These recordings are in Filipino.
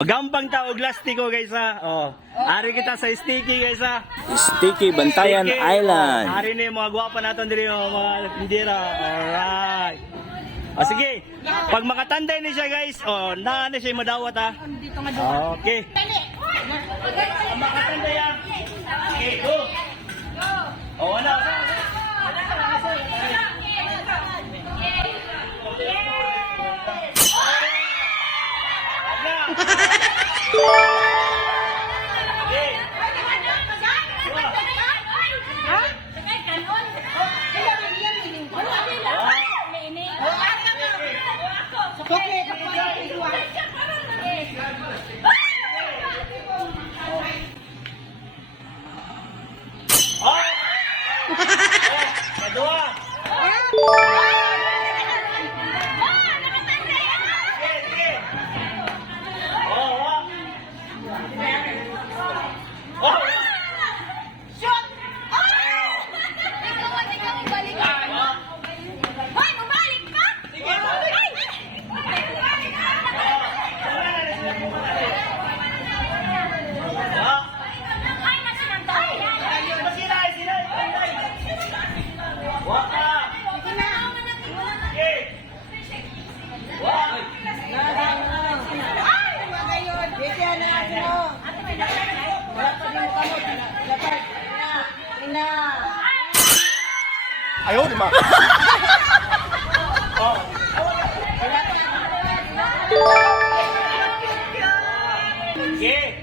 Gampang ta og lastiko guys ha. Oh. Ari kita sa sticky guys ha. Sticky Bantayan Sticky. Island. Oh, ari ni mga gwapa naton diri mga tindera. Alright. O sige, pag makatanday ni siya guys, na siya madawat ha. Okay. Makatanday ha. Okay, go. Oh, ano? Ayaw, di ba? Okay.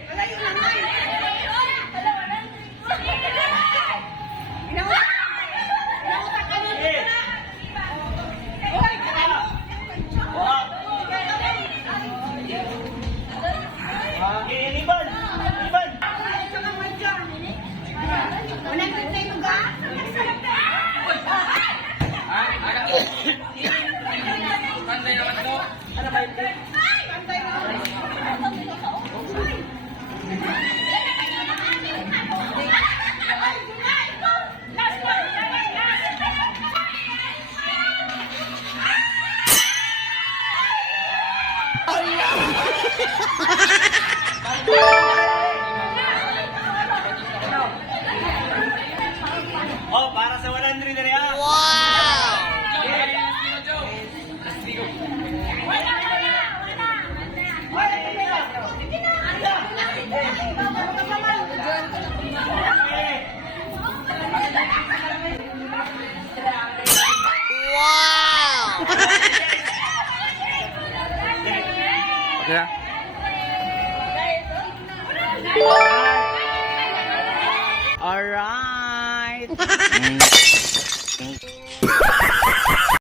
Oh, para sa 100 na rin. Wow! Okay. Alright.